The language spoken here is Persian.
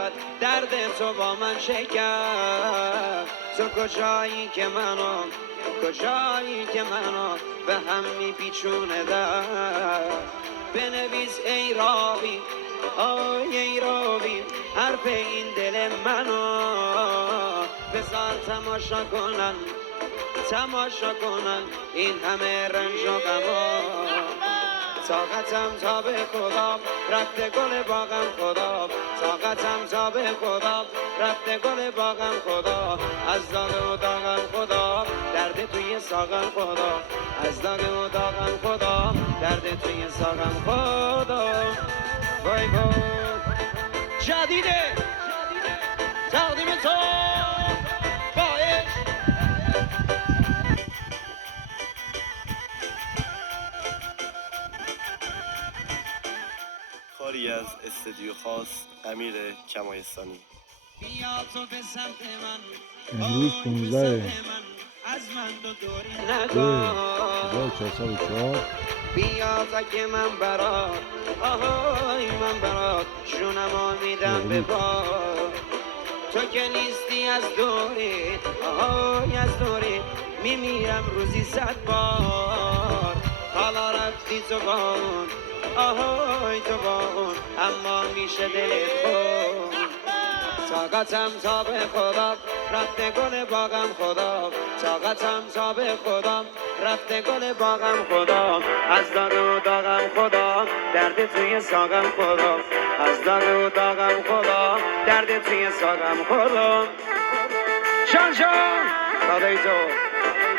شود درد تو با من شکر. تو کجایی که منو به هم میپیچونه در. بنویس ای راوی آی ای راوی حرف این دل منو. بذار تماشا کنن این همه رنج و غما. طاقتم تا به خدا رفته گل باغم خدا. طاقتم تا به خدا رفته گل باغم خدا. از داغ و داغم خدا درد توی ساغم خدا. از داغ و داغم خدا درد توی ساغم خدا. وای وای جدیده تقدیم تو باعث. کاری از استدیو خاص امیر کمایستانی. بیا تو به سمت من امروز 15 از من دو دوری نگاه. 1404 بیا تا که من برات آهای من برات جونمو میدم به باد. تو که نیستی از دوری آهای از دوری میمیرم روزی 100 بار. حالا رفتی تو با اون آهای تو با اون اما میشه دلت خون. طاقتم تا به خدا رفته گل باغم خدا. طاقتم تا به خدا رفته گل باغم خدا. از داغ و داغم خدا درد توی ساغم خدا. از داغ و داغم خدا درد توی ساغم خدا. شان داده تو